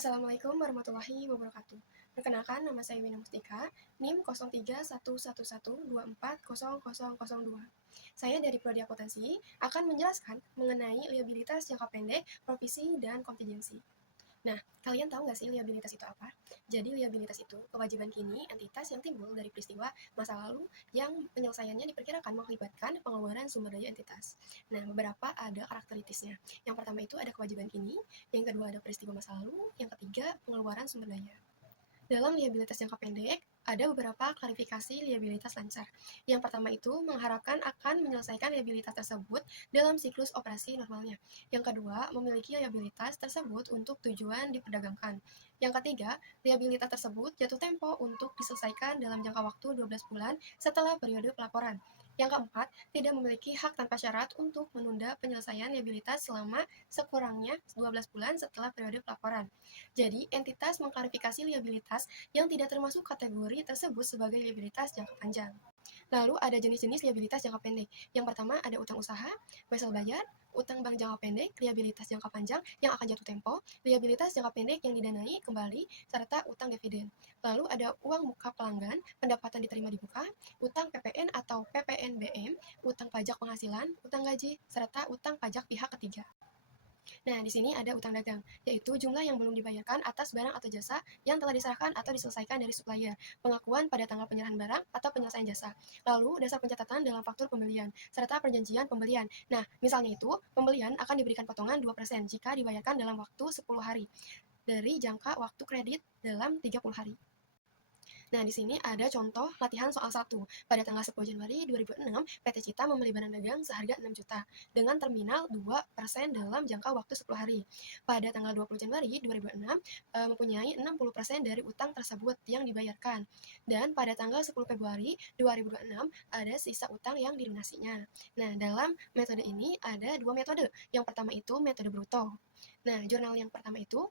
Assalamualaikum warahmatullahi wabarakatuh. Perkenalkan, nama saya Wina Mustika, NIM 031112400002. Saya dari Prodi Akuntansi akan menjelaskan mengenai liabilitas jangka pendek, provisi, dan kontingensi. Nah, kalian tahu nggak sih liabilitas itu apa? Jadi liabilitas itu kewajiban kini entitas yang timbul dari peristiwa masa lalu yang penyelesaiannya diperkirakan melibatkan pengeluaran sumber daya entitas. Nah, beberapa ada karakteristiknya. Yang pertama itu ada kewajiban kini, yang kedua ada peristiwa masa lalu, yang ketiga pengeluaran sumber daya. Dalam liabilitas jangka pendek, ada beberapa klarifikasi liabilitas lancar. Yang pertama itu mengharapkan akan menyelesaikan liabilitas tersebut dalam siklus operasi normalnya. Yang kedua, memiliki liabilitas tersebut untuk tujuan diperdagangkan. Yang ketiga, liabilitas tersebut jatuh tempo untuk diselesaikan dalam jangka waktu 12 bulan setelah periode pelaporan. Yang keempat, tidak memiliki hak tanpa syarat untuk menunda penyelesaian liabilitas selama sekurangnya 12 bulan setelah periode pelaporan. Jadi, entitas mengklarifikasi liabilitas yang tidak termasuk kategori tersebut sebagai liabilitas jangka panjang. Lalu ada jenis-jenis liabilitas jangka pendek. Yang pertama ada utang usaha, wesel bayar, utang bank jangka pendek, liabilitas jangka panjang yang akan jatuh tempo, liabilitas jangka pendek yang didanai kembali, serta utang dividen. Lalu ada uang muka pelanggan, pendapatan diterima di muka, utang PPN atau PPNBM, utang pajak penghasilan, utang gaji, serta utang pajak pihak ketiga. Nah, di sini ada utang dagang, yaitu jumlah yang belum dibayarkan atas barang atau jasa yang telah diserahkan atau diselesaikan dari supplier, pengakuan pada tanggal penyerahan barang atau penyelesaian jasa, lalu dasar pencatatan dalam faktur pembelian, serta perjanjian pembelian. Nah, misalnya itu, pembelian akan diberikan potongan 2% jika dibayarkan dalam waktu 10 hari, dari jangka waktu kredit dalam 30 hari. Nah, di sini ada contoh latihan soal 1. Pada tanggal 10 Januari 2006, PT Cita membeli barang dagang seharga 6 juta dengan terminal 2% dalam jangka waktu 10 hari. Pada tanggal 20 Januari 2006, mempunyai 60% dari utang tersebut yang dibayarkan. Dan pada tanggal 10 Februari 2026, ada sisa utang yang dilunasinya. Nah, dalam metode ini ada dua metode. Yang pertama itu metode bruto. Nah, jurnal yang pertama itu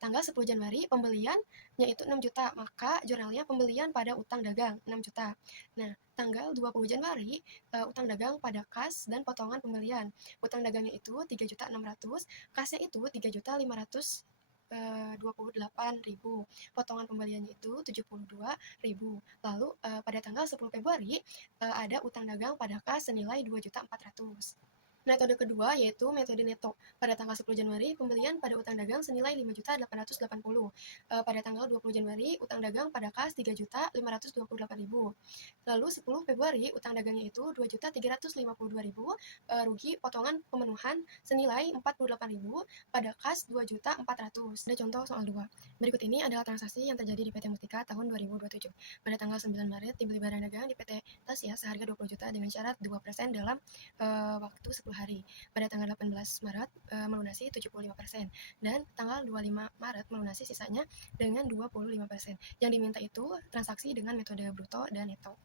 tanggal 10 Januari pembeliannya itu 6 juta, maka jurnalnya pembelian pada utang dagang 6 juta. Nah, tanggal 20 Januari utang dagang pada kas dan potongan pembelian. Utang dagangnya itu 3.600.000, kasnya itu 3.528.000, potongan pembeliannya itu 72.000. Lalu pada tanggal 10 Februari ada utang dagang pada kas senilai 2.400.000. Metode kedua yaitu metode neto. Pada tanggal 10 Januari, pembelian pada utang dagang senilai 5.880.000. Pada tanggal 20 Januari, utang dagang pada kas 3.528.000. Lalu 10 Februari, utang dagangnya itu 2.352.000, rugi potongan pemenuhan senilai 48.000, pada kas 2.400.000. Ada contoh soal 2. Berikut ini adalah transaksi yang terjadi di PT Mustika tahun 2027. Pada tanggal 9 Maret, dibeli barang dagang di PT Tasya seharga 20 juta dengan syarat 2% dalam waktu 10 hari. Pada tanggal 18 Maret melunasi 75% dan tanggal 25 Maret melunasi sisanya dengan 25%. Yang diminta itu transaksi dengan metode bruto dan neto.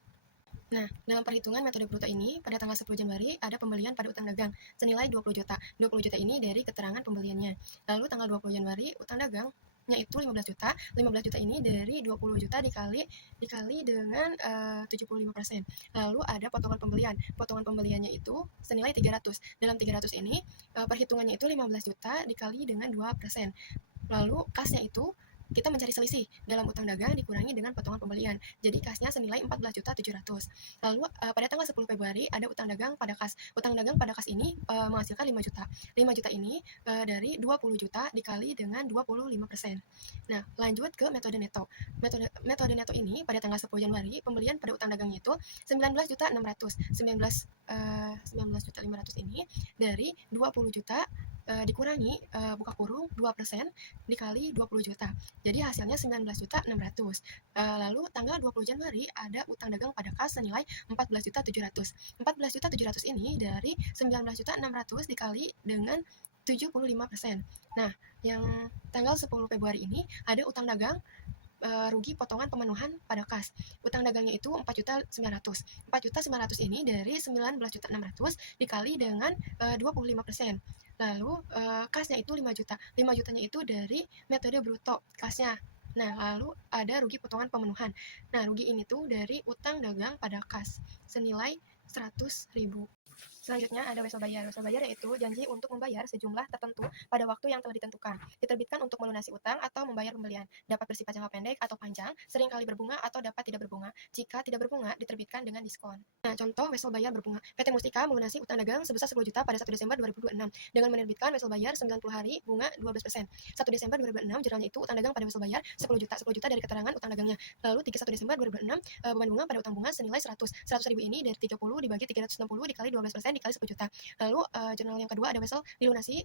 Nah, dalam perhitungan metode bruto ini, pada tanggal 10 Januari ada pembelian pada utang dagang senilai 20 juta. 20 juta ini dari keterangan pembeliannya. Lalu tanggal 20 Januari utang dagangnya itu 15 juta. 15 juta ini dari 20 juta dikali dengan 75%. Lalu ada potongan pembelian. Potongan pembeliannya itu senilai 300. Dalam 300 ini perhitungannya itu 15 juta dikali dengan 2%. Lalu kasnya itu kita mencari selisih dalam utang dagang dikurangi dengan potongan pembelian. Jadi kasnya senilai 14.700. Lalu pada tanggal 10 Februari ada utang dagang pada kas. Utang dagang pada kas ini menghasilkan 5 juta. 5 juta ini dari 20 juta dikali dengan 25%. Nah, lanjut ke metode neto. Metode neto ini pada tanggal 10 Januari pembelian pada utang dagangnya itu 19.600. 19.500 ini dari 20 juta dikurangi buka kurung 2% dikali 20 juta. Jadi hasilnya 19.600. Lalu tanggal 20 Januari ada utang dagang pada kas senilai 14.700. 14.700 ini dari 19.600 dikali dengan 75%. Nah, yang tanggal 10 Februari ini ada utang dagang rugi potongan pemenuhan pada kas. Utang dagangnya itu 4.900. 4.900 ini dari 19.600 dikali dengan 25%. Lalu kasnya itu 5 juta. 5 jutanya itu dari metode bruto kasnya. Nah, lalu ada rugi potongan pemenuhan. Nah, rugi ini tuh dari utang dagang pada kas senilai 100.000. Selanjutnya ada wesel bayar. Wesel bayar yaitu janji untuk membayar sejumlah tertentu pada waktu yang telah ditentukan. Diterbitkan untuk melunasi utang atau membayar pembelian. Dapat bersifat jangka pendek atau panjang, seringkali berbunga atau dapat tidak berbunga. Jika tidak berbunga, diterbitkan dengan diskon. Nah, contoh wesel bayar berbunga. PT Mustika melunasi utang dagang sebesar 10 juta pada 1 Desember 2026 dengan menerbitkan wesel bayar 90 hari bunga 12%. 1 Desember 2026 jurnalnya itu utang dagang pada wesel bayar 10 juta. 10 juta dari keterangan utang dagangnya. Lalu 31 Desember 2026 beban bunga pada utang bunga senilai 100. 100 ribu ini dari 30 dibagi 360 dikali 12% dikali 10 juta. Lalu jurnal yang kedua ada wesel dilunasi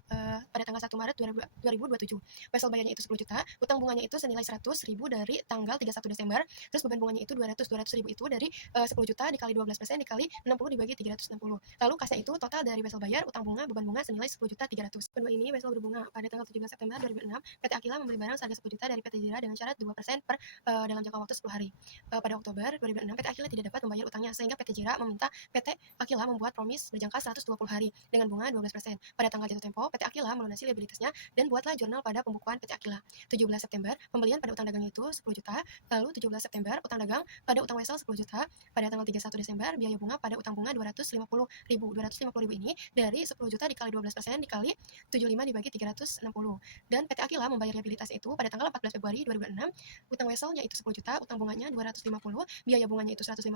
pada tanggal 1 Maret 2027. Wesel bayarnya itu 10 juta, utang bunganya itu senilai 100 ribu dari tanggal 31 Desember, terus beban bunganya itu 200 ribu itu dari 10 juta dikali 12% dikali 60 dibagi 360. Lalu kasnya itu total dari wesel bayar, utang bunga, beban bunga senilai 10 juta 300. Kedua ini wesel berbunga pada tanggal 17 September 2006, PT Akila membeli barang seharga 10 juta dari PT Jira dengan syarat 2% per dalam jangka waktu 10 hari. Pada Oktober 2006 PT Akila tidak dapat membayar utangnya sehingga PT Jira meminta PT Akila membuat promis berjangka 120 hari dengan bunga 12%. Pada tanggal jatuh tempo, PT Akila melunasi liabilitasnya dan buatlah jurnal pada pembukuan PT Akila. 17 September, pembelian pada utang dagang itu 10 juta, lalu 17 September, utang dagang pada utang wesel 10 juta, pada tanggal 31 Desember, biaya bunga pada utang bunga 250 ribu. 250 ribu ini dari 10 juta dikali 12% dikali 75 dibagi 360. Dan PT Akila membayar liabilitas itu pada tanggal 14 Februari 2006, utang weselnya itu 10 juta, utang bunganya 250, biaya bunganya itu 150,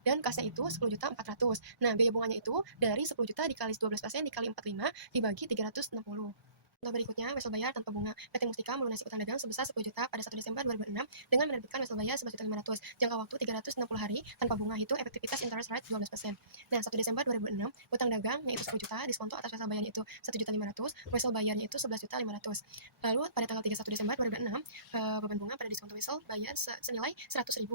dan kasnya itu 10 juta 400. Nah, biaya bunganya itu dari 10 juta dikali 12% dikali 45 dibagi 360. Untuk berikutnya, wesel bayar tanpa bunga. PT Mustika melunasi utang dagang sebesar 10 juta pada 1 Desember 2006 dengan menerbitkan wesel bayar 11.500. Jangka waktu 360 hari tanpa bunga itu efektivitas interest rate 12%. Nah, 1 Desember 2006, utang dagang yaitu 10 juta, diskonto atas wesel bayarnya itu 1.500.000, wesel bayarnya itu 11.500.000. Lalu pada tanggal 31 Desember 2006, beban bunga pada diskonto wesel bayar senilai 100.000.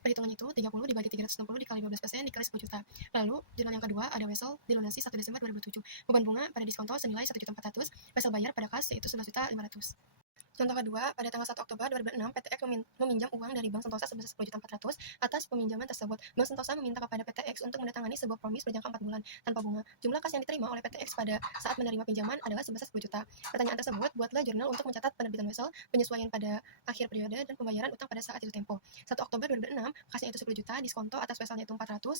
Perhitungannya itu 30 dibagi 360 dikali 12% dikali 10 juta. Lalu, jurnal yang kedua ada wesel dilunasi 1 Desember 2007. Beban bunga pada diskonto senilai 1.400.000, wesel bayar pada kas yaitu 11.500.000. Contoh kedua, pada tanggal 1 Oktober 2006, PT X meminjam uang dari Bank Sentosa sebesar 10.400.000 atas peminjaman tersebut. Bank Sentosa meminta kepada PT X untuk menandatangani sebuah promis berjangka 4 bulan tanpa bunga. Jumlah kas yang diterima oleh PT X pada saat menerima pinjaman adalah sebesar 10 juta. Pertanyaan tersebut, buatlah jurnal untuk mencatat penerbitan wesel, penyesuaian pada akhir periode, dan pembayaran utang pada saat itu tempo. 1 Oktober 2006, kasnya itu 10 juta, diskonto atas weselnya itu 400.000,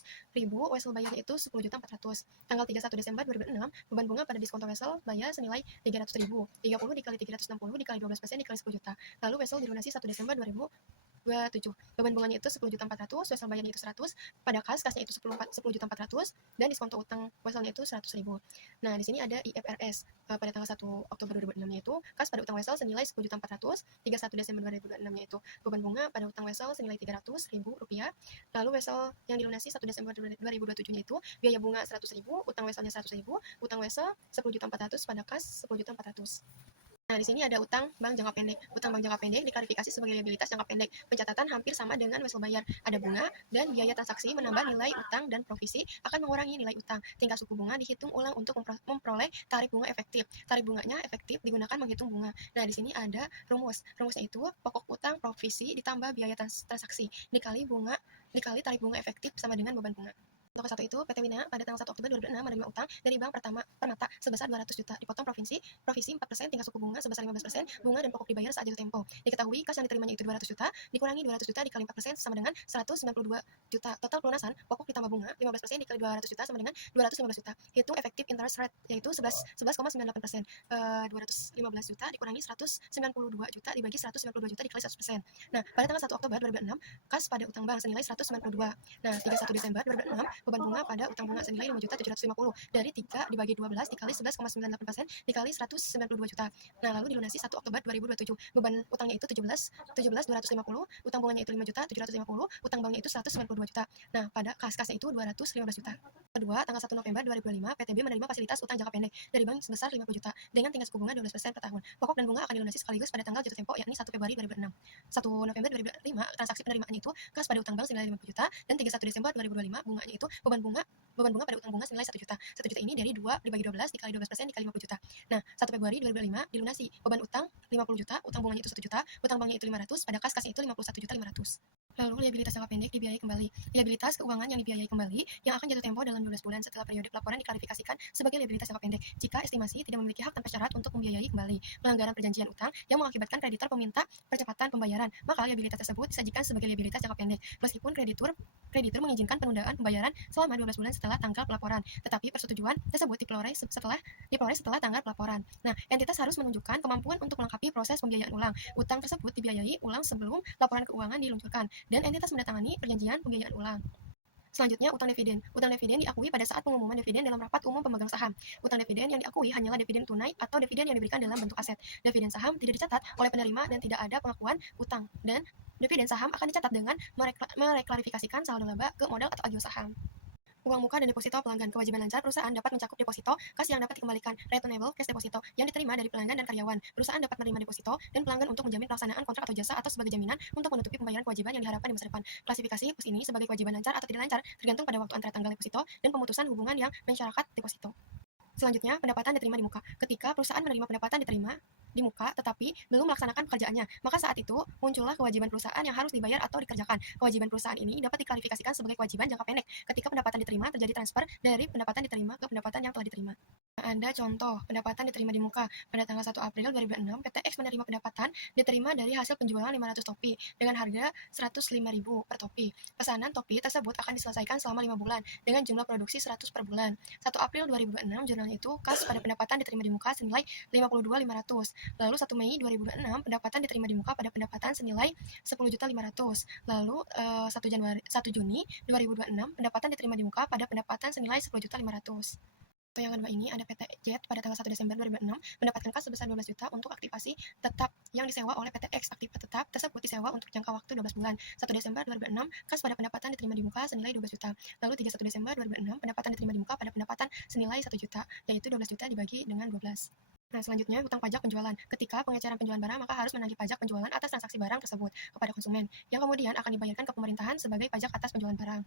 wesel bayarnya itu 10.400.000. Tanggal 31 Desember 2006, beban bunga pada diskonto wesel bayar senilai 300.000. 30 dikali 360 dikali 12% dikali 10 juta. Lalu wesel dilunasi 1 Desember 2027. Beban bunganya itu 10.400.000, wesel bayarnya itu 100, pada kasnya itu 10.400.000, dan diskonto utang weselnya itu 100.000. Nah, di sini ada IFRS. Pada tanggal 1 Oktober 2006-nya itu, kas pada utang wesel senilai 10.400.000, 31 Desember 2006-nya itu, beban bunga pada utang wesel senilai Rp300.000. Lalu wesel yang dilunasi 1 Desember 2027-nya itu, biaya bunga 100.000, utang weselnya 100.000, utang wesel 10.400.000 pada kas 10.400.000. Nah, di sini ada utang bank jangka pendek. Utang bank jangka pendek diklarifikasi sebagai liabilitas jangka pendek. Pencatatan hampir sama dengan wesel bayar. Ada bunga dan biaya transaksi menambah nilai utang dan provisi akan mengurangi nilai utang. Tingkat suku bunga dihitung ulang untuk memperoleh tarif bunga efektif. Tarif bunganya efektif digunakan menghitung bunga. Nah, di sini ada rumus. Rumusnya itu pokok utang provisi ditambah biaya transaksi dikali tarif bunga efektif sama dengan beban bunga. Untuk satu itu, PT Wina pada tanggal 1 Oktober 2006 menerima utang dari Bank Permata sebesar 200 juta, dipotong provisi 4%, tingkat suku bunga sebesar 15%, bunga dan pokok dibayar saat jatuh tempo. Diketahui kas yang diterimanya itu 200 juta, dikurangi 200 juta dikali 4% sama dengan 192 juta. Total pelunasan pokok ditambah bunga 15% dikali 200 juta sama dengan 215 juta. Hitung efektif interest rate yaitu 11,98%. 215 juta dikurangi 192 juta dibagi 192 juta dikali 100%. Nah, pada tanggal 1 Oktober 2006, kas pada utang bank senilai 192. Nah, 31 Desember 2006, beban bunga pada utang bunga senilai 5.750 dari 3 dibagi 12 dikali 11,98% dikali 192 juta. Nah, lalu dilunasi 1 Oktober 2027. Beban utangnya itu 17.250, utang bunganya itu 5.750, utang banknya itu 192 juta. Nah, pada kasnya itu 215 juta. Kedua, tanggal 1 November 2005, PTB menerima fasilitas utang jangka pendek dari bank sebesar 50 juta dengan tingkat suku bunga 12% per tahun. Pokok dan bunga akan dilunasi sekaligus pada tanggal jatuh tempo yakni 1 Februari 2006. 1 November 2005, transaksi penerimaannya itu kas pada utang bank senilai 50 juta dan 31 Desember 2005 bunganya itu beban bunga pada utang bunga senilai 1 juta. 1 juta ini dari 2 dibagi 12 dikali 12% dikali 50 juta. Nah, 1 Februari 2005 dilunasi beban utang 50 juta, utang bunganya itu 1 juta, utang banknya itu 500, pada kasnya itu 51.500.000. Lalu liabilitas jangka pendek dibiayai kembali. Liabilitas keuangan yang dibiayai kembali yang akan jatuh tempo dalam 12 bulan setelah periode pelaporan diklarifikasikan sebagai liabilitas jangka pendek jika estimasi tidak memiliki hak tanpa syarat untuk membiayai kembali pelanggaran perjanjian utang yang mengakibatkan kreditor meminta percepatan pembayaran, maka liabilitas tersebut disajikan sebagai liabilitas jangka pendek meskipun kreditur mengizinkan penundaan pembayaran selama 12 bulan setelah tanggal pelaporan, tetapi persetujuan tersebut diperoleh setelah tanggal pelaporan. Nah, entitas harus menunjukkan kemampuan untuk melengkapi proses pembiayaan ulang. Utang tersebut dibiayai ulang sebelum laporan keuangan diluncurkan dan entitas menandatangani perjanjian pembiayaan ulang. Selanjutnya, utang dividen. Utang dividen diakui pada saat pengumuman dividen dalam rapat umum pemegang saham. Utang dividen yang diakui hanyalah dividen tunai atau dividen yang diberikan dalam bentuk aset. Dividen saham tidak dicatat oleh penerima dan tidak ada pengakuan utang. Dan dividen saham akan dicatat dengan mereklarifikasikan saldo laba ke modal atau agio saham. Uang muka dan deposito pelanggan. Kewajiban lancar perusahaan dapat mencakup deposito, kas yang dapat dikembalikan, returnable cash deposito yang diterima dari pelanggan dan karyawan. Perusahaan dapat menerima deposito dan pelanggan untuk menjamin pelaksanaan kontrak atau jasa atau sebagai jaminan untuk menutupi pembayaran kewajiban yang diharapkan di masa depan. Klasifikasi pos ini sebagai kewajiban lancar atau tidak lancar tergantung pada waktu antara tanggal deposito dan pemutusan hubungan yang mensyarat deposito. Selanjutnya, pendapatan diterima di muka. Ketika perusahaan menerima pendapatan diterima di muka tetapi belum melaksanakan pekerjaannya, maka saat itu muncullah kewajiban perusahaan yang harus dibayar atau dikerjakan. Kewajiban perusahaan ini dapat diklarifikasikan sebagai kewajiban jangka pendek ketika pendapatan diterima terjadi transfer dari pendapatan diterima ke pendapatan yang telah diterima. Ada contoh pendapatan diterima di muka. Pada tanggal 1 April 2006, PT X menerima pendapatan diterima dari hasil penjualan 500 topi dengan harga 105.000 per topi. Pesanan topi tersebut akan diselesaikan selama 5 bulan dengan jumlah produksi 100 per bulan. 1 April 2006, jurnal itu kas pada pendapatan diterima di muka senilai 52.500. Lalu 1 Mei 2006, pendapatan diterima di muka pada pendapatan senilai 10.500.000. Lalu 1 Juni 2026, pendapatan diterima di muka pada pendapatan senilai 10.500.000. Atau yang kedua ini ada PT Jet pada tanggal 1 Desember 2006 mendapatkan kas sebesar 12 juta untuk aktivasi tetap yang disewa oleh PT X. Aktif tetap tersebut disewa untuk jangka waktu 12 bulan. 1 Desember 2006, kas pada pendapatan diterima di muka senilai 12 juta. Lalu 31 Desember 2006, pendapatan diterima di muka pada pendapatan senilai 1 juta, yaitu 12 juta dibagi dengan 12. Nah, selanjutnya hutang pajak penjualan. Ketika pengecaran penjualan barang, maka harus menagih pajak penjualan atas transaksi barang tersebut kepada konsumen, yang kemudian akan dibayarkan ke pemerintahan sebagai pajak atas penjualan barang.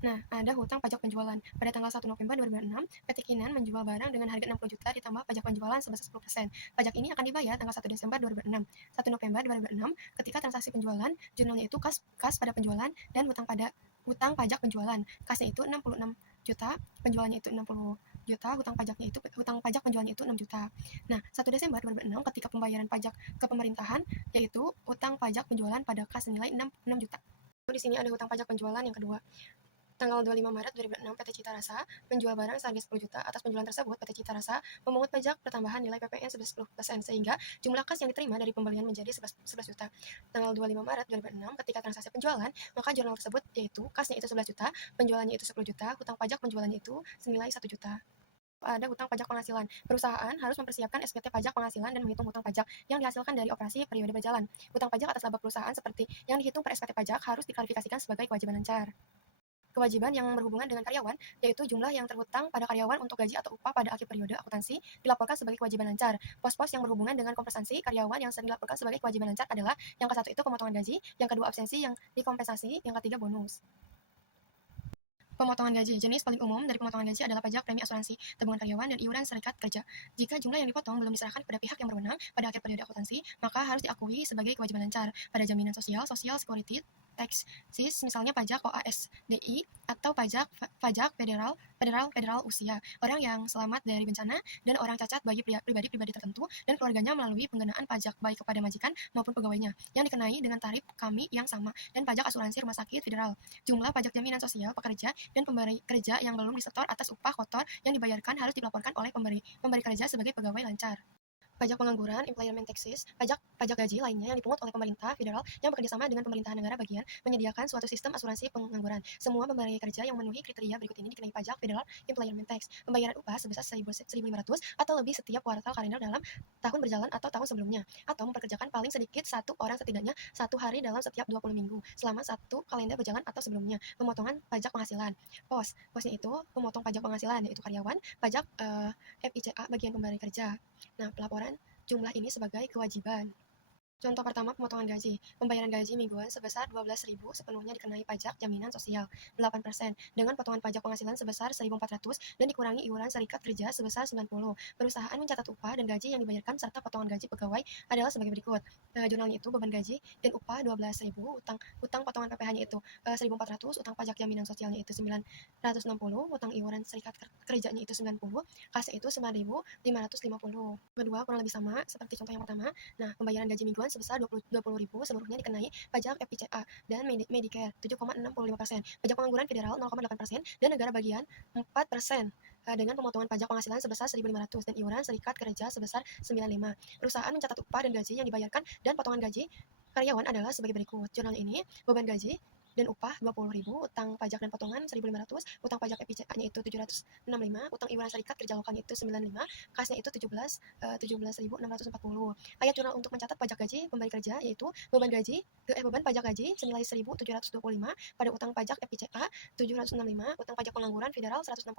Nah, ada hutang pajak penjualan. Pada tanggal 1 November 2006, PT Kinan menjual barang dengan harga 60 juta ditambah pajak penjualan sebesar 10%. Pajak ini akan dibayar tanggal 1 Desember 2006. 1 November 2006, ketika transaksi penjualan, jurnalnya itu kas pada penjualan dan hutang pajak penjualan. Kasnya itu 66 juta, penjualannya itu 60 juta, hutang pajak penjualannya itu 6 juta. Nah, 1 Desember 2006 ketika pembayaran pajak ke pemerintahan yaitu hutang pajak penjualan pada kas senilai 6 juta. Di sini ada hutang pajak penjualan yang kedua. Tanggal 25 Maret 2006, PT Cita Rasa menjual barang seharga 10 juta. Atas penjualan tersebut, PT Cita Rasa memungut pajak pertambahan nilai PPN sebesar 10%, sehingga jumlah kas yang diterima dari pembelian menjadi 11 juta. Tanggal 25 Maret 2006, ketika transaksi penjualan, maka jurnal tersebut yaitu kasnya itu 11 juta, penjualannya itu 10 juta, hutang pajak penjualannya itu senilai 1 juta. Ada hutang pajak penghasilan. Perusahaan harus mempersiapkan SPT pajak penghasilan dan menghitung hutang pajak yang dihasilkan dari operasi periode berjalan. Hutang pajak atas laba perusahaan seperti yang dihitung per SPT pajak harus diklarifikasikan sebagai kewajiban lancar. Kewajiban yang berhubungan dengan karyawan, yaitu jumlah yang terhutang pada karyawan untuk gaji atau upah pada akhir periode akuntansi, dilaporkan sebagai kewajiban lancar. Pos-pos yang berhubungan dengan kompensasi karyawan yang sering dilaporkan sebagai kewajiban lancar adalah yang ke-1 itu pemotongan gaji, yang kedua absensi yang dikompensasi, yang ketiga bonus. Pemotongan gaji. Jenis paling umum dari pemotongan gaji adalah pajak premi asuransi, tabungan karyawan, dan iuran serikat kerja. Jika jumlah yang dipotong belum diserahkan kepada pihak yang berwenang pada akhir periode akuntansi, maka harus diakui sebagai kewajiban lancar. Pada jaminan sosial, Social Security Tax, misalnya pajak OASDI atau pajak federal usia, orang yang selamat dari bencana, dan orang cacat bagi pribadi tertentu dan keluarganya melalui penggunaan pajak baik kepada majikan maupun pegawainya, yang dikenai dengan tarif kami yang sama, dan pajak asuransi rumah sakit federal. Jumlah pajak jaminan sosial pekerja dan pemberi kerja yang belum disetor atas upah kotor yang dibayarkan harus dilaporkan oleh pemberi kerja sebagai pegawai lancar. Pajak pengangguran, employment taxes, pajak gaji lainnya yang dipungut oleh pemerintah federal yang bekerjasama dengan pemerintahan negara bagian menyediakan suatu sistem asuransi pengangguran. Semua pemberi kerja yang memenuhi kriteria berikut ini dikenai pajak federal employment tax. Pembayaran upah sebesar 1.500 atau lebih setiap kuartal kalender dalam tahun berjalan atau tahun sebelumnya, atau mempekerjakan paling sedikit 1 orang setidaknya 1 hari dalam setiap 20 minggu selama 1 kalender berjalan atau sebelumnya. Pemotongan pajak penghasilan. Posnya itu pemotong pajak penghasilan yaitu karyawan, pajak FICA bagian pemberi kerja. Nah, pelaporan jumlah ini sebagai kewajiban. Contoh pertama, pemotongan gaji. Pembayaran gaji mingguan sebesar 12.000 sepenuhnya dikenai pajak jaminan sosial 8%, dengan potongan pajak penghasilan sebesar 1.400 dan dikurangi iuran serikat kerja sebesar 90. Perusahaan mencatat upah dan gaji yang dibayarkan serta potongan gaji pegawai adalah sebagai berikut. Jurnalnya itu beban gaji dan upah 12.000, utang potongan PPh-nya itu 1.400, utang pajak jaminan sosialnya itu 960, utang iuran serikat kerjanya itu 90, kas itu 9.550. Kedua kurang lebih sama seperti contoh yang pertama. Nah, pembayaran gaji mingguan sebesar 20.000 seluruhnya dikenai pajak FICA dan Medicare 7,65%, pajak pengangguran federal 0,8%, dan negara bagian 4%, dengan pemotongan pajak penghasilan sebesar 1.500 dan iuran serikat kerja sebesar 95. Perusahaan mencatat upah dan gaji yang dibayarkan dan potongan gaji karyawan adalah sebagai berikut. Jurnal ini beban gaji dan upah 20.000, utang pajak dan potongan 1.500, utang pajak FICA-nya itu 765, utang iuran serikat kerja lokalnya itu 95, kasnya itu 17.640. Ayat jurnal untuk mencatat pajak gaji pemberi kerja yaitu beban pajak gaji senilai 1.725 pada utang pajak FICA 765, utang pajak pengangguran federal 160,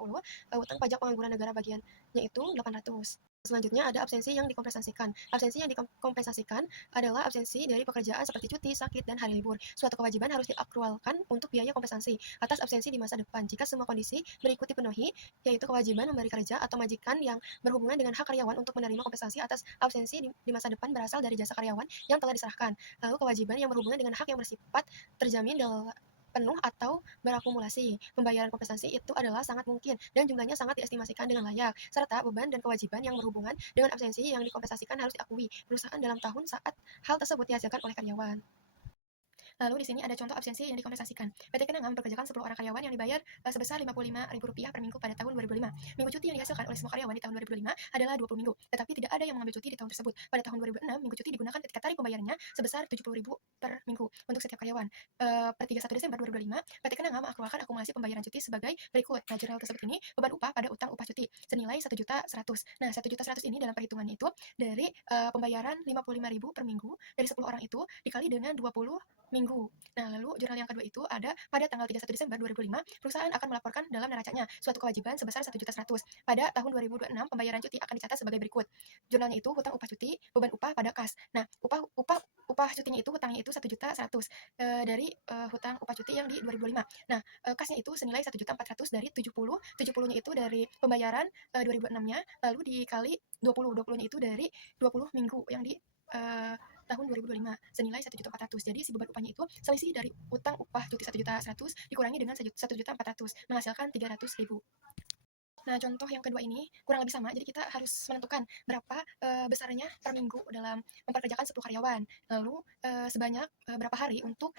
utang pajak pengangguran negara bagiannya itu 800. Selanjutnya ada absensi yang dikompensasikan. Absensi yang dikompensasikan adalah absensi dari pekerjaan seperti cuti, sakit, dan hari libur. Suatu kewajiban harus diakrualkan untuk biaya kompensasi atas absensi di masa depan jika semua kondisi berikut dipenuhi, yaitu kewajiban memberi kerja atau majikan yang berhubungan dengan hak karyawan untuk menerima kompensasi atas absensi di masa depan berasal dari jasa karyawan yang telah diserahkan. Lalu kewajiban yang berhubungan dengan hak yang bersifat terjamin penuh atau berakumulasi. Pembayaran kompensasi itu adalah sangat mungkin dan jumlahnya sangat diestimasikan dengan layak, serta beban dan kewajiban yang berhubungan dengan absensi yang dikompensasikan harus diakui perusahaan dalam tahun saat hal tersebut dihasilkan oleh karyawan. Lalu di sini ada contoh absensi yang dikompensasikan. PT Kenanga mempekerjakan 10 orang karyawan yang dibayar sebesar Rp55.000 per minggu pada tahun 2005. Minggu cuti yang dihasilkan oleh semua karyawan di tahun 2005 adalah 20 minggu, tetapi tidak ada yang mengambil cuti di tahun tersebut. Pada tahun 2006, minggu cuti digunakan ketika tarif pembayarannya sebesar Rp70.000 per minggu untuk setiap karyawan. Per 31 Desember 2005, PT Kenanga mengakrualkan akumulasi pembayaran cuti sebagai berikut. Nah, jurnal tersebut ini beban upah pada utang upah cuti senilai 1.100.000. Nah, 1.100.000 ini dalam perhitungannya itu dari pembayaran Rp55.000 per minggu dari 10 orang itu dikali dengan 20 minggu. Nah, lalu jurnal yang kedua itu ada pada tanggal 31 Desember 2005, perusahaan akan melaporkan dalam neracanya suatu kewajiban sebesar 1.100.000. Pada tahun 2006, pembayaran cuti akan dicatat sebagai berikut. Jurnalnya itu hutang upah cuti, beban upah pada kas. Nah, upah cutinya itu hutangnya itu 1.100.000 dari hutang upah cuti yang di 2005. Nah, kasnya itu senilai 1.400.000 dari 70, 70-nya itu dari pembayaran 2006-nya, lalu dikali 20, 20-nya itu dari 20 minggu yang di tahun 2025 senilai 1.400.000. Jadi si beban upahnya itu selisih dari utang upah cuti 1.100.000 dikurangi dengan 1.400.000 menghasilkan 300.000. Nah, contoh yang kedua ini kurang lebih sama. Jadi kita harus menentukan berapa besarnya per minggu dalam memperkerjakan 10 karyawan. Lalu sebanyak berapa hari untuk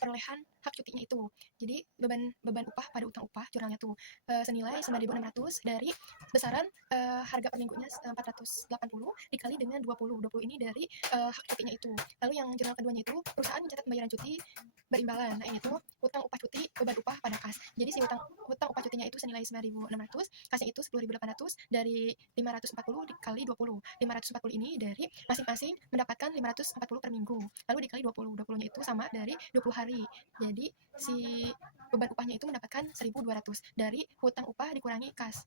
perolehan hak cutinya itu. Jadi beban upah pada utang upah jurnalnya tuh senilai 9.600 dari besaran harga per minggunya 480 dikali dengan 20. 20 ini dari hak cutinya itu. Lalu yang jurnal keduanya itu perusahaan mencatat pembayaran cuti berimbalan. Nah, ini tuh utang upah cuti, beban upah pada kas. Jadi si utang upah cutinya itu senilai 9.600, kasnya itu 10.800 dari 540 dikali 20. 540 ini dari masing-masing mendapatkan 540 per minggu. Lalu dikali 20. 20-nya itu sama dari 20 hari. Jadi si beban upahnya itu mendapatkan 1.200 dari hutang upah dikurangi kas.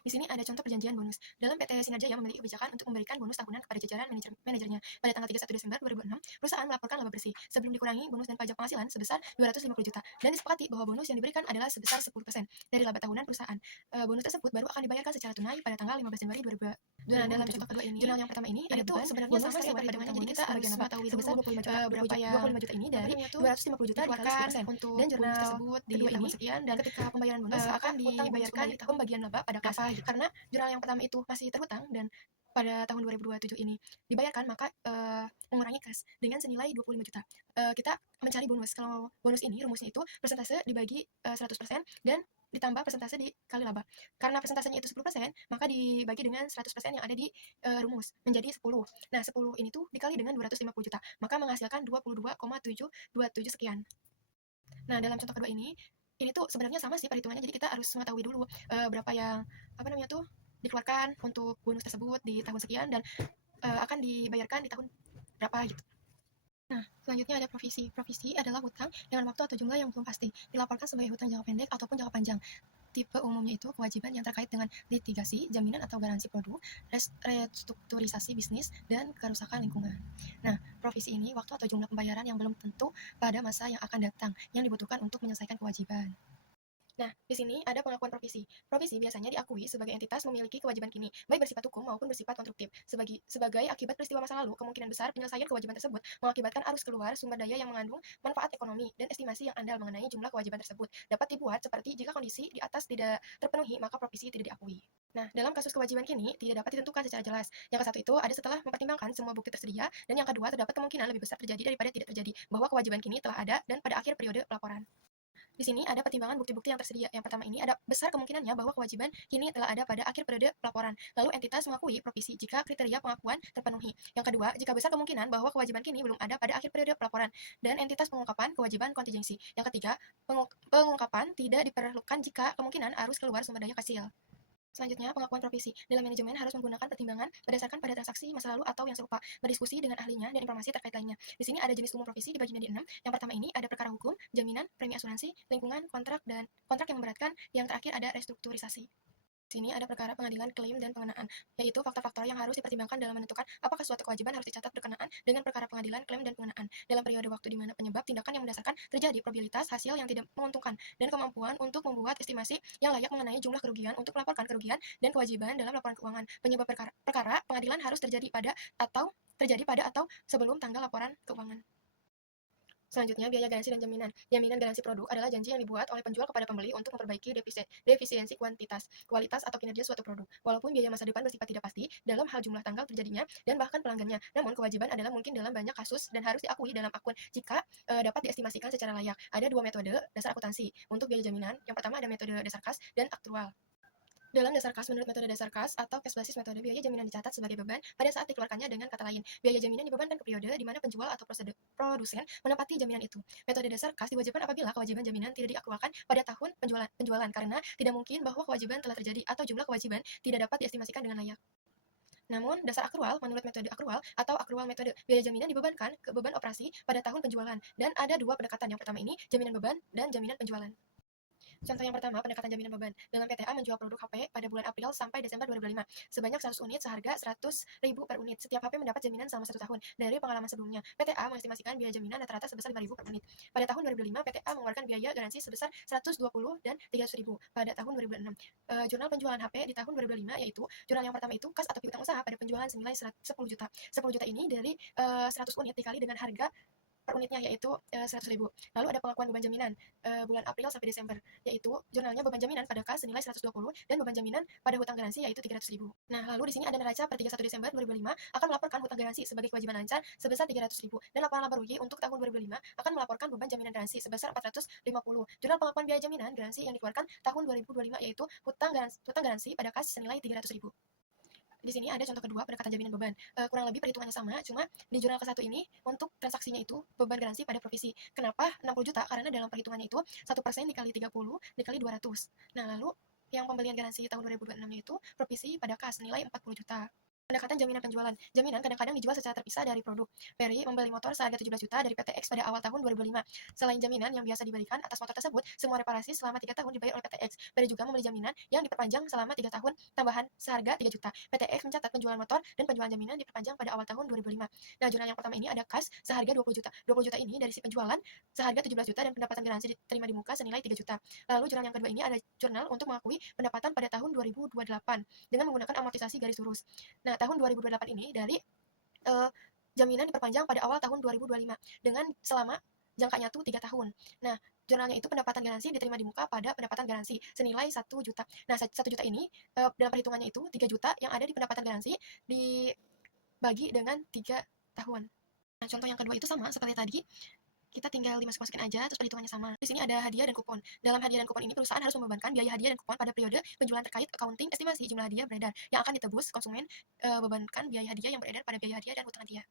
Di sini ada contoh perjanjian bonus. Dalam PT Sinar Jaya memiliki kebijakan untuk memberikan bonus tahunan kepada jajaran manajernya. Pada tanggal 31 Desember 2006, perusahaan melaporkan laba bersih sebelum dikurangi bonus dan pajak penghasilan sebesar 250 juta dan disepakati bahwa bonus yang diberikan adalah sebesar 10% dari laba tahunan perusahaan. Bonus tersebut baru akan dibayarkan secara tunai pada tanggal 15 Januari 2002. Dalam contoh kedua ini, jurnal yang pertama ini ada tuh sebenarnya sama seperti pada bonus, jadi kita harus mengetahui sebesar 25 juta, berapa ya 25 juta ini dari 250 juta dikeluarkan untuk dan jurnal tersebut di tahun sekian, dan ketika pembayaran bonus akan dibayarkan pembagian laba pada kas. Karena jurnal yang pertama itu masih terhutang dan pada tahun 2027 ini dibayarkan, maka mengurangi kas dengan senilai 25 juta. Kita mencari bonus. Kalau bonus ini rumusnya itu persentase dibagi 100% dan ditambah persentase dikali laba. Karena persentasenya itu 10%, maka dibagi dengan 100% yang ada di rumus menjadi 10. Nah, 10 ini tuh dikali dengan 250 juta, maka menghasilkan 22,727 sekian. Nah, dalam contoh kedua ini tuh sebenarnya sama sih perhitungannya. Jadi kita harus mengetahui dulu berapa yang tuh dikeluarkan untuk bonus tersebut di tahun sekian dan akan dibayarkan di tahun berapa gitu. Nah, selanjutnya ada provisi. Provisi adalah hutang dengan waktu atau jumlah yang belum pasti, dilaporkan sebagai hutang jangka pendek ataupun jangka panjang. Tipe umumnya itu kewajiban yang terkait dengan litigasi, jaminan atau garansi produk, restrukturisasi bisnis, dan kerusakan lingkungan. Nah, provisi ini waktu atau jumlah pembayaran yang belum tentu pada masa yang akan datang, yang dibutuhkan untuk menyelesaikan kewajiban. Nah, di sini ada pengakuan provisi. Provisi biasanya diakui sebagai entitas memiliki kewajiban kini, baik bersifat hukum maupun bersifat konstruktif. Sebagai akibat peristiwa masa lalu, kemungkinan besar penyelesaian kewajiban tersebut mengakibatkan arus keluar sumber daya yang mengandung manfaat ekonomi, dan estimasi yang andal mengenai jumlah kewajiban tersebut dapat dibuat seperti jika kondisi di atas tidak terpenuhi, maka provisi tidak diakui. Nah, dalam kasus kewajiban kini tidak dapat ditentukan secara jelas. Yang ke satu itu ada setelah mempertimbangkan semua bukti tersedia, dan yang kedua terdapat kemungkinan lebih besar terjadi daripada tidak terjadi, bahwa kewajiban kini telah ada dan pada akhir periode pelaporan. Di sini ada pertimbangan bukti-bukti yang tersedia. Yang pertama ini ada besar kemungkinannya bahwa kewajiban kini telah ada pada akhir periode pelaporan. Lalu entitas mengakui provisi jika kriteria pengakuan terpenuhi. Yang kedua, jika besar kemungkinan bahwa kewajiban kini belum ada pada akhir periode pelaporan. Dan entitas pengungkapan kewajiban kontingensi. Yang ketiga, pengungkapan tidak diperlukan jika kemungkinan arus keluar sumber daya kecil. Selanjutnya, pengakuan provisi. Dalam manajemen harus menggunakan pertimbangan berdasarkan pada transaksi masa lalu atau yang serupa, berdiskusi dengan ahlinya dan informasi terkait lainnya. Di sini ada jenis umum provisi dibagi menjadi 6. Yang pertama ini ada perkara hukum, jaminan, premi asuransi, lingkungan, kontrak, dan kontrak yang memberatkan. Yang terakhir ada restrukturisasi. Di sini ada perkara pengadilan klaim dan pengenaan, yaitu faktor-faktor yang harus dipertimbangkan dalam menentukan apakah suatu kewajiban harus dicatat berkenaan dengan perkara pengadilan klaim dan pengenaan dalam periode waktu di mana penyebab tindakan yang mendasarkan terjadi probabilitas hasil yang tidak menguntungkan dan kemampuan untuk membuat estimasi yang layak mengenai jumlah kerugian untuk melaporkan kerugian dan kewajiban dalam laporan keuangan. Penyebab perkara pengadilan harus terjadi pada atau sebelum tanggal laporan keuangan. Selanjutnya, biaya garansi dan jaminan. Jaminan garansi produk adalah janji yang dibuat oleh penjual kepada pembeli untuk memperbaiki defisiensi kualitas atau kinerja suatu produk. Walaupun biaya masa depan bersifat tidak pasti dalam hal jumlah tanggal terjadinya dan bahkan pelanggannya, namun kewajiban adalah mungkin dalam banyak kasus dan harus diakui dalam akun jika dapat diestimasikan secara layak. Ada dua metode dasar akuntansi untuk biaya jaminan. Yang pertama ada metode dasar kas dan aktual. Dalam dasar kas, menurut metode dasar kas atau cash basis metode, biaya jaminan dicatat sebagai beban pada saat dikeluarkannya. Dengan kata lain, biaya jaminan dibebankan ke periode di mana penjual atau produsen menepati jaminan itu. Metode dasar kas diwajibkan apabila kewajiban jaminan tidak diaktualkan pada tahun penjualan karena tidak mungkin bahwa kewajiban telah terjadi atau jumlah kewajiban tidak dapat diestimasikan dengan layak. Namun, dasar akrual, menurut metode akrual atau akrual metode, biaya jaminan dibebankan ke beban operasi pada tahun penjualan. Dan ada dua pendekatan. Yang pertama ini, jaminan beban dan jaminan penjualan. Contoh yang pertama, pendekatan jaminan beban. Dalam PTA menjual produk HP pada bulan April sampai Desember 2005, sebanyak 100 unit seharga 100.000 per unit. Setiap HP mendapat jaminan selama 1 tahun. Dari pengalaman sebelumnya, PTA mengestimasikan biaya jaminan rata-rata sebesar 5.000 per unit. Pada tahun 2005, PTA mengeluarkan biaya garansi sebesar 120 dan 300.000 pada tahun 2006. Jurnal penjualan HP di tahun 2005 yaitu jurnal yang pertama itu kas atau piutang usaha pada penjualan senilai 10 juta. 10 juta ini dari 100 unit dikali dengan harga per unitnya yaitu 100.000. Lalu ada pengakuan beban jaminan bulan April sampai Desember, yaitu jurnalnya beban jaminan pada kas senilai 120 dan beban jaminan pada hutang garansi yaitu 300.000. Nah, lalu di sini ada neraca per 31 Desember 2005 akan melaporkan hutang garansi sebagai kewajiban lancar sebesar 300.000 dan laporan laba rugi untuk tahun 2005 akan melaporkan beban jaminan garansi sebesar 450. Jurnal pengakuan biaya jaminan garansi yang dikeluarkan tahun 2025 yaitu hutang garansi pada kas senilai 300.000. Di sini ada contoh kedua pendekatan jaminan beban. Kurang lebih perhitungannya sama, cuma di jurnal ke-1 ini untuk transaksinya itu beban garansi pada provisi. Kenapa 60 juta? Karena dalam perhitungannya itu 1% dikali 30 dikali 200. Nah, lalu yang pembelian garansi tahun 2026 itu provisi pada kas nilai 40 juta. Pendekatan jaminan penjualan. Jaminan kadang-kadang dijual secara terpisah dari produk. Peri membeli motor seharga 17 juta dari PT X pada awal tahun 2005. Selain jaminan yang biasa diberikan atas motor tersebut, semua reparasi selama 3 tahun dibayar oleh PT X. Peri juga membeli jaminan yang diperpanjang selama 3 tahun tambahan seharga 3 juta. PT X mencatat penjualan motor dan penjualan jaminan diperpanjang pada awal tahun 2005. Nah, jurnal yang pertama ini ada kas seharga 20 juta. 20 juta ini dari si penjualan seharga 17 juta dan pendapatan garansi diterima di muka senilai 3 juta. Lalu jurnal yang kedua ini ada jurnal untuk mengakui pendapatan pada tahun 2028 dengan menggunakan amortisasi garis lurus. Nah, tahun 2028 ini dari jaminan diperpanjang pada awal tahun 2025 dengan selama jangkanya tuh 3 tahun. Nah, jurnalnya itu pendapatan garansi diterima di muka pada pendapatan garansi senilai 1 juta. Nah, 1 juta ini dalam perhitungannya itu 3 juta yang ada di pendapatan garansi dibagi dengan 3 tahun. Nah, contoh yang kedua itu sama seperti tadi. Kita tinggal dimasukin aja, terus perhitungannya sama. Di sini ada hadiah dan kupon. Dalam hadiah dan kupon ini, perusahaan harus membebankan biaya hadiah dan kupon pada periode penjualan terkait accounting estimasi jumlah hadiah beredar yang akan ditebus konsumen, bebankan biaya hadiah yang beredar pada biaya hadiah dan hutang hadiah.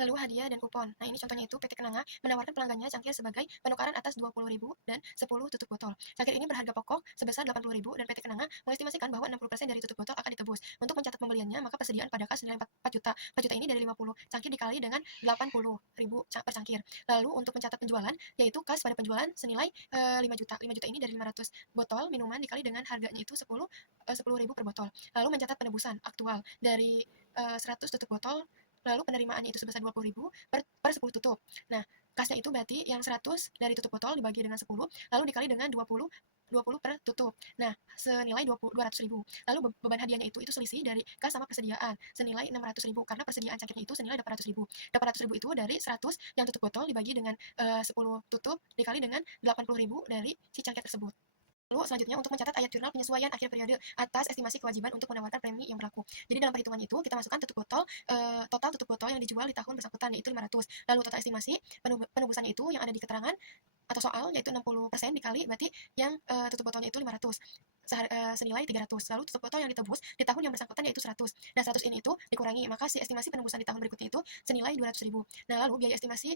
Lalu hadiah dan kupon. Nah, ini contohnya itu PT Kenanga menawarkan pelanggannya cangkir sebagai penukaran atas 20.000 dan 10 tutup botol. Cangkir ini berharga pokok sebesar 80.000 dan PT Kenanga mengestimasikan bahwa 60% dari tutup botol akan ditebus. untuk mencatat pembeliannya, maka persediaan pada kas senilai 4 juta. 4 juta ini dari 50 cangkir dikali dengan 80.000 per cangkir. Lalu untuk mencatat penjualan, yaitu kas pada penjualan senilai 5 juta. 5 juta ini dari 500 botol minuman dikali dengan harganya itu 10.000 per botol. Lalu mencatat penebusan aktual dari 100 tutup botol, lalu penerimaannya itu sebesar 20.000 per 10 tutup. Nah, kasnya itu berarti yang 100 dari tutup botol dibagi dengan 10, lalu dikali dengan 20 per tutup. Nah, senilai 200.000. Lalu beban hadiahnya itu selisih dari kas sama persediaan senilai 600.000 karena persediaan cangkirnya itu senilai 800.000. 800.000 itu dari 100 yang tutup botol dibagi dengan 10 tutup dikali dengan 80.000 dari si cangkir tersebut. Lalu selanjutnya untuk mencatat ayat jurnal penyesuaian akhir periode atas estimasi kewajiban untuk menawarkan premi yang berlaku. Jadi dalam perhitungan itu kita masukkan tutup botol, total tutup botol yang dijual di tahun bersangkutan yaitu 500. Lalu total estimasi penebusannya itu yang ada di keterangan atau soal yaitu 60% dikali berarti yang tutup botolnya itu 500 senilai 300. Lalu tutup botol yang ditebus di tahun yang bersangkutan yaitu 100. Nah, 100 ini itu dikurangi, maka si estimasi penebusan di tahun berikutnya itu senilai 200.000. Nah, lalu biaya estimasi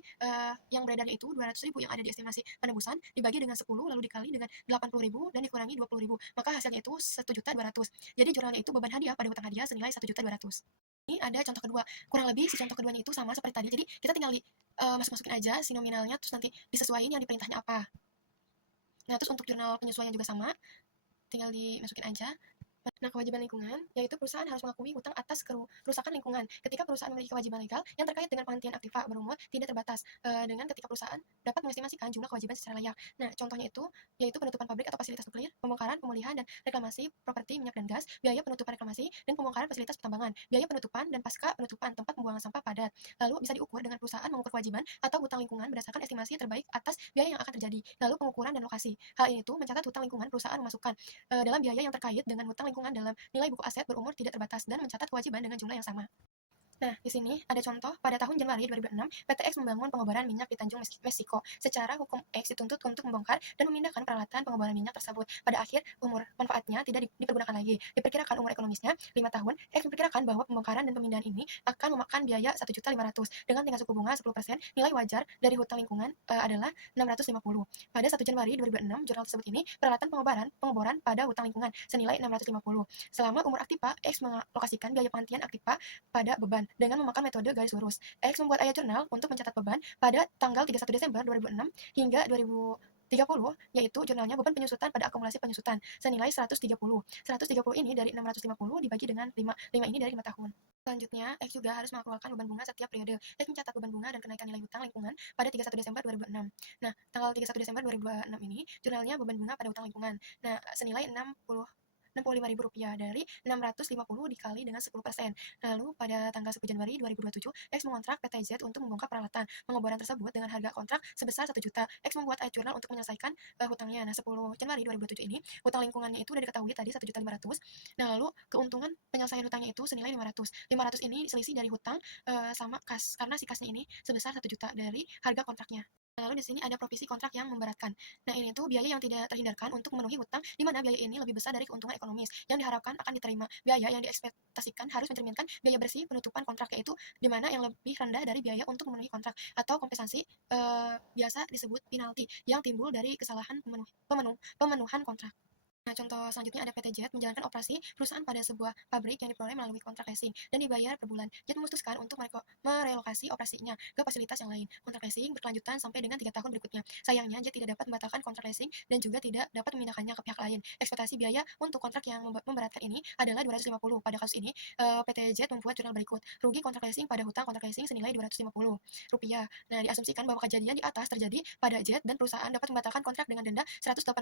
yang beredarnya itu 200.000 yang ada di estimasi penebusan dibagi dengan 10 lalu dikali dengan 80.000 dan dikurangi 20.000. Maka hasilnya itu 1.200.000. Jadi jurnalnya itu beban hadiah pada hutang hadiah senilai 1.200.000. Ini ada contoh kedua. Kurang lebih si contoh keduanya itu sama seperti tadi. Jadi kita tinggal masukin aja si nominalnya terus nanti disesuaikan yang diperintahnya apa. Nah, terus untuk jurnal penyesuaian juga sama, tinggal dimasukin aja. Nah, kewajiban lingkungan, yaitu perusahaan harus mengakui hutang atas kerusakan lingkungan ketika perusahaan memiliki kewajiban legal yang terkait dengan penghentian aktiva berumur tidak terbatas, dengan ketika perusahaan dapat mengestimasikan jumlah kewajiban secara layak. Nah, contohnya itu, yaitu penutupan pabrik atau fasilitas nuklir, pembongkaran, pemulihan, dan reklamasi properti minyak dan gas, biaya penutupan reklamasi, dan pembongkaran fasilitas pertambangan, biaya penutupan dan pasca penutupan tempat pembuangan sampah padat. Lalu bisa diukur dengan perusahaan mengukur kewajiban atau hutang lingkungan berdasarkan estimasi terbaik atas biaya yang akan terjadi. Lalu pengukuran dan lokasi. Hal ini tuh mencatat hutang lingkungan perusahaan memasukkan dalam biaya yang terkait dengan hutang lingkungan dalam nilai buku aset berumur tidak terbatas dan mencatat kewajiban dengan jumlah yang sama. Nah, di sini ada contoh pada tahun Januari 2006, PT X membangun pengobaran minyak di Tanjung Meksiko. Secara hukum X dituntut untuk membongkar dan memindahkan peralatan pengobaran minyak tersebut. Pada akhir umur manfaatnya tidak dipergunakan lagi. Diperkirakan umur ekonomisnya 5 tahun. X memperkirakan bahwa pembongkaran dan pemindahan ini akan memakan biaya 1.500.000 dengan tingkat suku bunga 10%. Nilai wajar dari hutang lingkungan adalah 650. Pada 1 Januari 2006, jurnal tersebut ini peralatan pengeboran pada hutang lingkungan senilai 650. Selama umur aktiva, X mengalokasikan biaya penghentian aktiva pada beban dengan memakan metode garis lurus. X membuat ayat jurnal untuk mencatat beban pada tanggal 31 Desember 2006 hingga 2030, yaitu jurnalnya beban penyusutan pada akumulasi penyusutan senilai 130. 130 ini dari 650 dibagi dengan 5. 5 ini dari 5 tahun. Selanjutnya, X juga harus mengakualkan beban bunga setiap periode. X mencatat beban bunga dan kenaikan nilai hutang lingkungan pada 31 Desember 2006. Nah, tanggal 31 Desember 2006 ini jurnalnya beban bunga pada hutang lingkungan. Nah, senilai Rp65.000 dari 650 dikali dengan 10%. Lalu pada tanggal 1 Januari 2027, X mengontrak PT Z untuk membongkar peralatan pengeboran tersebut dengan harga kontrak sebesar 1 juta. X membuat ayat jurnal untuk menyelesaikan hutangnya. Nah, 10 Januari 2027 ini hutang lingkungannya itu udah diketahui tadi 1.500.000. Nah, lalu keuntungan penyelesaian hutangnya itu senilai 500. 500 ini selisih dari hutang sama kas karena si kasnya ini sebesar 1 juta dari harga kontraknya. Lalu di sini ada provisi kontrak yang memberatkan. Nah, ini tuh biaya yang tidak terhindarkan untuk memenuhi hutang, di mana biaya ini lebih besar dari keuntungan ekonomis yang diharapkan akan diterima. Biaya yang diekspektasikan harus mencerminkan biaya bersih penutupan kontrak, yaitu di mana yang lebih rendah dari biaya untuk memenuhi kontrak atau kompensasi biasa disebut penalti yang timbul dari kesalahan pemenuhan kontrak. Nah, contoh selanjutnya ada PT Jet menjalankan operasi perusahaan pada sebuah pabrik yang diperoleh melalui kontrak leasing dan dibayar per bulan. Jet memutuskan untuk merelokasi operasinya ke fasilitas yang lain. Kontrak leasing berkelanjutan sampai dengan 3 tahun berikutnya. Sayangnya, Jet tidak dapat membatalkan kontrak leasing dan juga tidak dapat memindahkannya ke pihak lain. Ekspektasi biaya untuk kontrak yang memberatkan ini adalah 250. Pada kasus ini, PT Jet membuat jurnal berikut. Rugi kontrak leasing pada hutang kontrak leasing senilai Rp250. Nah, diasumsikan bahwa kejadian di atas terjadi pada Jet dan perusahaan dapat membatalkan kontrak dengan denda 180.000.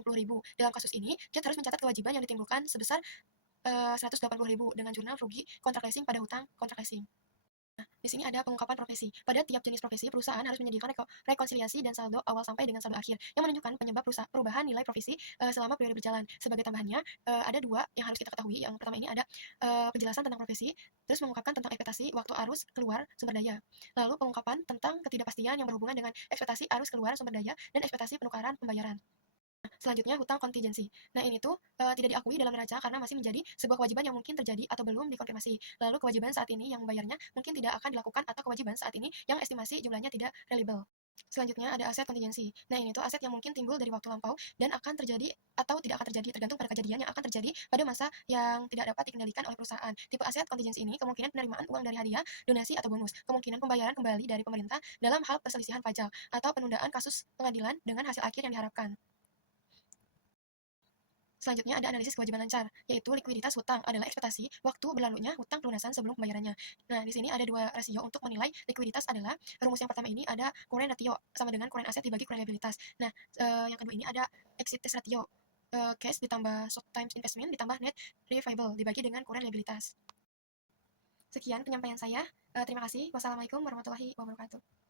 Dalam kasus ini, Jet harus mencatat kewajiban yang ditimbulkan sebesar 180.000 dengan jurnal rugi kontrak leasing pada hutang kontrak leasing. Nah, di sini ada pengungkapan profesi. Pada tiap jenis profesi, perusahaan harus menyediakan rekonsiliasi dan saldo awal sampai dengan saldo akhir yang menunjukkan penyebab perubahan nilai profesi selama periode berjalan. Sebagai tambahannya, ada 2 yang harus kita ketahui. Yang pertama ini ada penjelasan tentang profesi, terus mengungkapkan tentang ekspektasi waktu arus keluar sumber daya. Lalu pengungkapan tentang ketidakpastian yang berhubungan dengan ekspektasi arus keluar sumber daya dan ekspektasi penukaran pembayaran. Selanjutnya, hutang kontingensi. Nah, ini tuh tidak diakui dalam neraca karena masih menjadi sebuah kewajiban yang mungkin terjadi atau belum dikonfirmasi. Lalu kewajiban saat ini yang membayarnya mungkin tidak akan dilakukan atau kewajiban saat ini yang estimasi jumlahnya tidak reliable. Selanjutnya ada aset kontingensi. Nah, ini tuh aset yang mungkin timbul dari waktu lampau dan akan terjadi atau tidak akan terjadi tergantung pada kejadian yang akan terjadi pada masa yang tidak dapat dikendalikan oleh perusahaan. Tipe aset kontingensi ini kemungkinan penerimaan uang dari hadiah, donasi atau bonus, kemungkinan pembayaran kembali dari pemerintah dalam hal perselisihan pajak, atau penundaan kasus pengadilan dengan hasil akhir yang diharapkan. Selanjutnya ada analisis kewajiban lancar, yaitu likuiditas hutang adalah ekspektasi waktu berlalunya hutang pelunasan sebelum pembayarannya. Nah, di sini ada dua rasio untuk menilai likuiditas adalah rumus yang pertama ini ada current ratio sama dengan current asset dibagi current liabilitas. Nah, yang kedua ini ada exit test ratio, cash ditambah short times investment ditambah net retrievable dibagi dengan current liabilitas. Sekian penyampaian saya. Terima kasih. Wassalamualaikum warahmatullahi wabarakatuh.